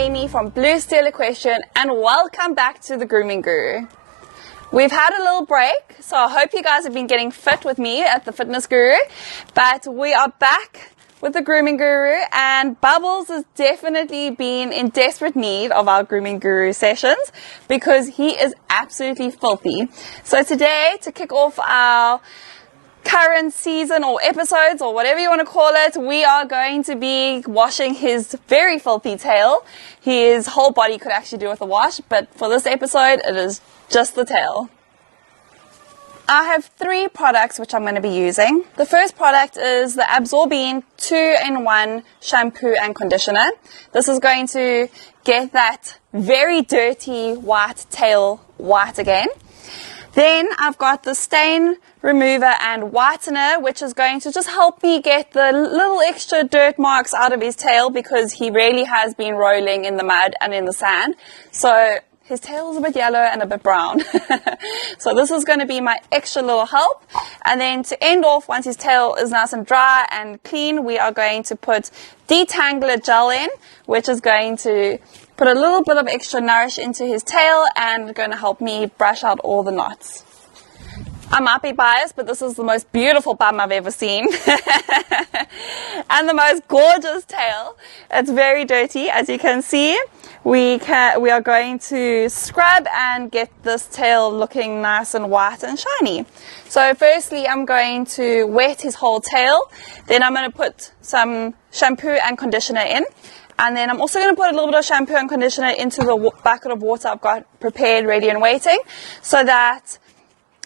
Amy from Blue Steel Equestrian, and welcome back to the Grooming Guru. We've had a little break, so I hope you guys have been getting fit with me at the Fitness Guru, but we are back with the Grooming Guru, and Bubbles has definitely been in desperate need of our Grooming Guru sessions because he is absolutely filthy. So today, to kick off our current season or episodes or whatever you want to call it, we are going to be washing his very filthy tail. His whole body could actually do with a wash, but for this episode it is just the tail. I have 3 products which I'm going to be using. The first product is the Absorbine 2-in-1 shampoo and conditioner. This is going to get that very dirty white tail white again. Then I've got the stain remover and whitener, which is going to just help me get the little extra dirt marks out of his tail because he really has been rolling in the mud and in the sand. So his tail is a bit yellow and a bit brown. So this is going to be my extra little help. And then to end off, once his tail is nice and dry and clean, we are going to put detangler gel in, which is going to put a little bit of extra nourish into his tail and going to help me brush out all the knots. I might be biased, but this is the most beautiful bum I've ever seen. And the most gorgeous tail. It's very dirty, as you can see. We are going to scrub and get this tail looking nice and white and shiny. So firstly, I'm going to wet his whole tail. Then I'm going to put some shampoo and conditioner in. And then I'm also going to put a little bit of shampoo and conditioner into the bucket of water I've got prepared, ready and waiting, so that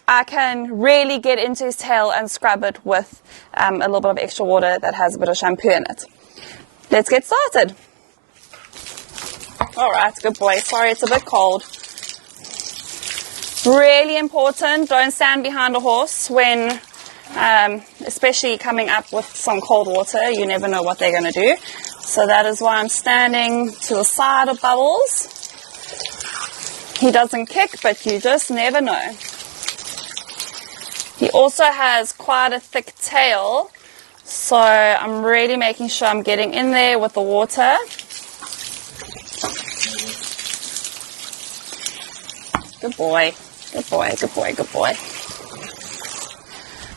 I can really get into his tail and scrub it with a little bit of extra water that has a bit of shampoo in it. Let's get started. Alright, good boy. Sorry, it's a bit cold. Really important, don't stand behind a horse when, especially coming up with some cold water. You never know what they're going to do. So that is why I'm standing to the side of Bubbles. He doesn't kick, but you just never know. He also has quite a thick tail, so I'm really making sure I'm getting in there with the water. Good boy, good boy, good boy, good boy.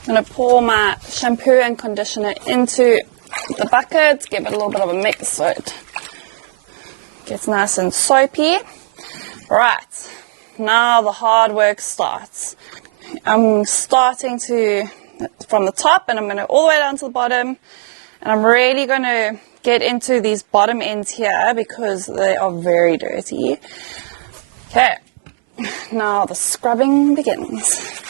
I'm going to pour my shampoo and conditioner into the bucket, give it a little bit of a mix so it gets nice and soapy. Right, now the hard work starts. I'm starting from the top, and I'm going to all the way down to the bottom, and I'm really going to get into these bottom ends here because they are very dirty. Okay, now the scrubbing begins.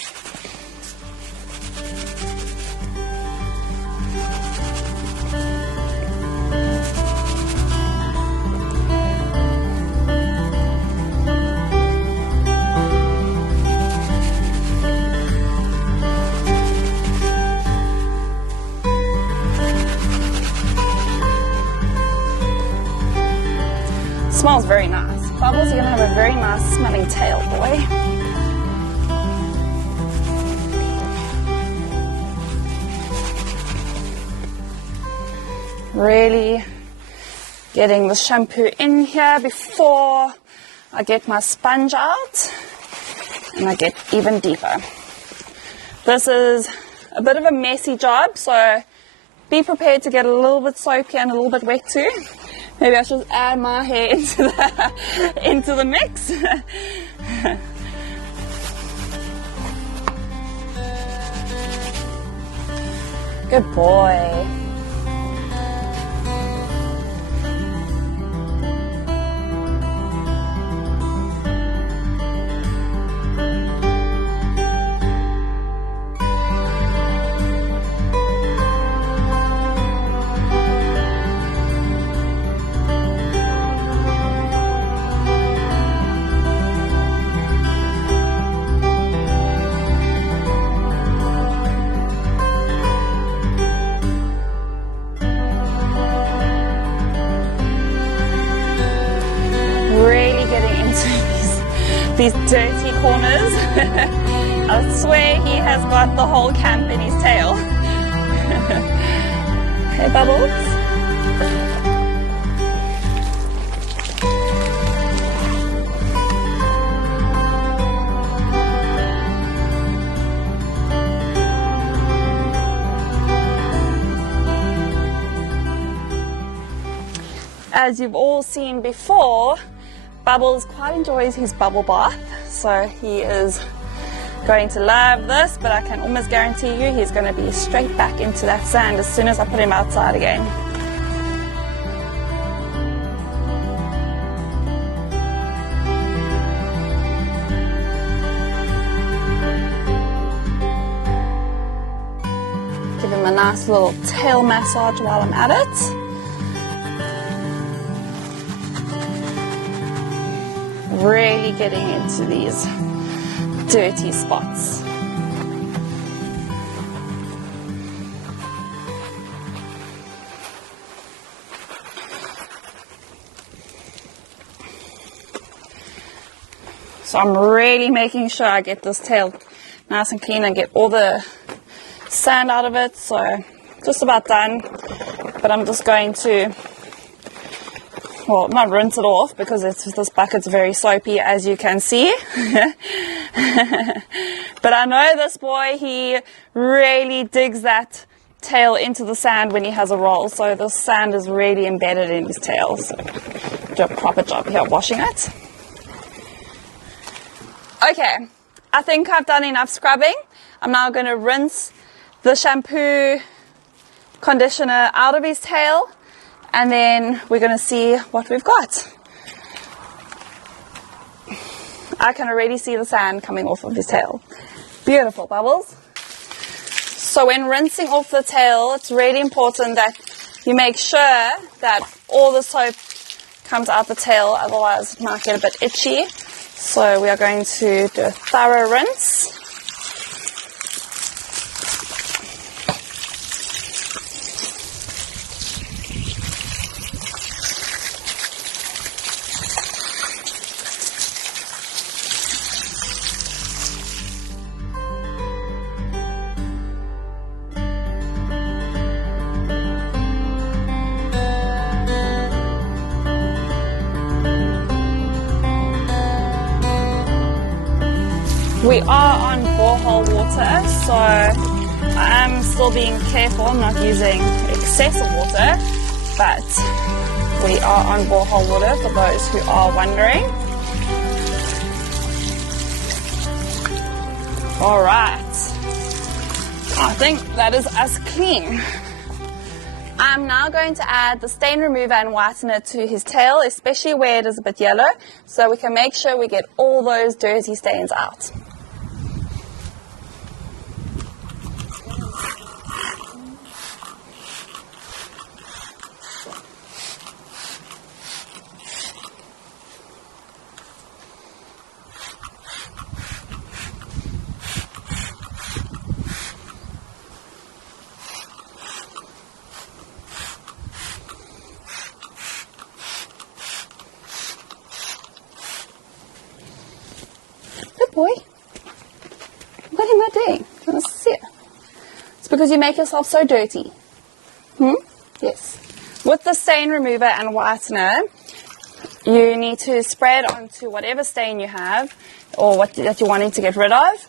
Smells very nice. Bubbles, you're going to have a very nice smelling tail, boy. Really getting the shampoo in here before I get my sponge out and I get even deeper. This is a bit of a messy job, so be prepared to get a little bit soapy and a little bit wet too. Maybe I should add my hair into the mix. Good boy. These dirty corners. I swear he has got the whole camp in his tail. Hey, Bubbles. as you've all seen before, Bubbles quite enjoys his bubble bath, so he is going to love this, but I can almost guarantee you he's going to be straight back into that sand as soon as I put him outside again. Give him a nice little tail massage while I'm at it. Really getting into these dirty spots. So I'm really making sure I get this tail nice and clean and get all the sand out of it. So just about done, but I'm just going to, well, not rinse it off because this bucket's very soapy, as you can see. But I know this boy, he really digs that tail into the sand when he has a roll. So the sand is really embedded in his tail. So do a proper job here washing it. Okay, I think I've done enough scrubbing. I'm now going to rinse the shampoo conditioner out of his tail, and then we're going to see what we've got. I can already see the sand coming off of his tail. Beautiful, Bubbles. So when rinsing off the tail, it's really important that you make sure that all the soap comes out the tail, otherwise it might get a bit itchy. So we are going to do a thorough rinse. We are on borehole water, so I am still being careful. I'm not using excessive water, but we are on borehole water for those who are wondering. All right, I think that is us clean. I'm now going to add the stain remover and whitener to his tail, especially where it is a bit yellow, so we can make sure we get all those dirty stains out. Boy, what am I doing? Can I see it? It's because you make yourself so dirty. Yes. With the stain remover and whitener, you need to spread onto whatever stain you have or that you're wanting to get rid of.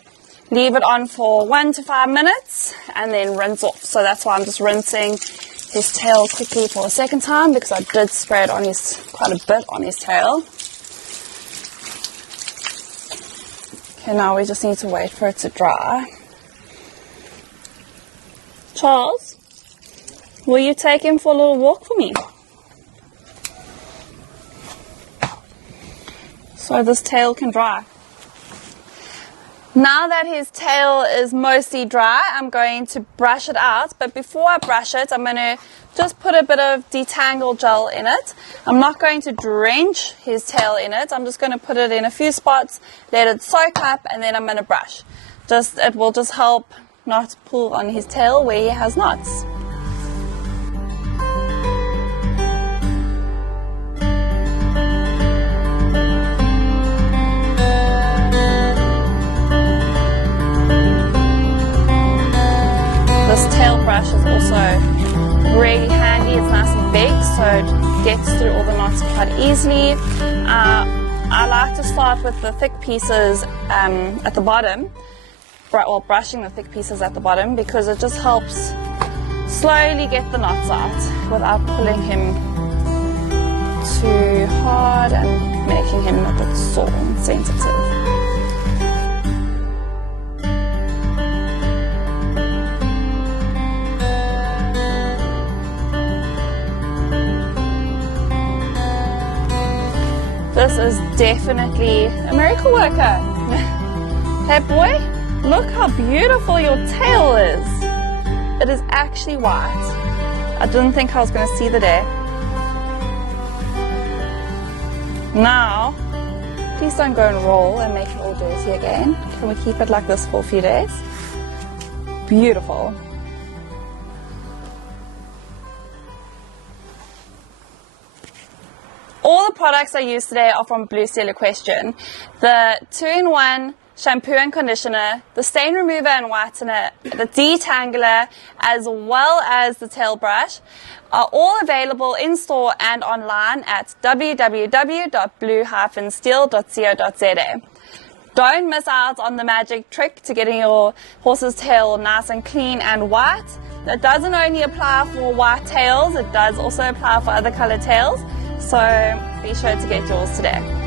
Leave it on for 1 to 5 minutes and then rinse off. So that's why I'm just rinsing his tail quickly for a second time, because I did spread on quite a bit on his tail. Okay, now we just need to wait for it to dry. Charles, will you take him for a little walk for me? So this tail can dry. Now that his tail is mostly dry, I'm going to brush it out. But before I brush it, I'm going to just put a bit of detangle gel in it. I'm not going to drench his tail in it. I'm just going to put it in a few spots, let it soak up, and then I'm going to brush. It will just help not pull on his tail where he has knots. This tail brush is also really handy. It's nice and big, so it gets through all the knots quite easily. I like to start with the thick pieces at the bottom, or brushing the thick pieces at the bottom, because it just helps slowly get the knots out without pulling him too hard and making him a bit sore and sensitive. This is definitely a miracle worker. Hey boy, look how beautiful your tail is. It is actually white. I didn't think I was going to see the day. Now, please don't go and roll and make it all dirty again. Can we keep it like this for a few days? Beautiful. All the products I use today are from Blue Steel Equestrian. The 2-in-1 shampoo and conditioner, the stain remover and whitener, the detangler, as well as the tail brush are all available in store and online at www.blue-steel.co.za. Don't miss out on the magic trick to getting your horse's tail nice and clean and white. That doesn't only apply for white tails, it does also apply for other colored tails. So be sure to get yours today.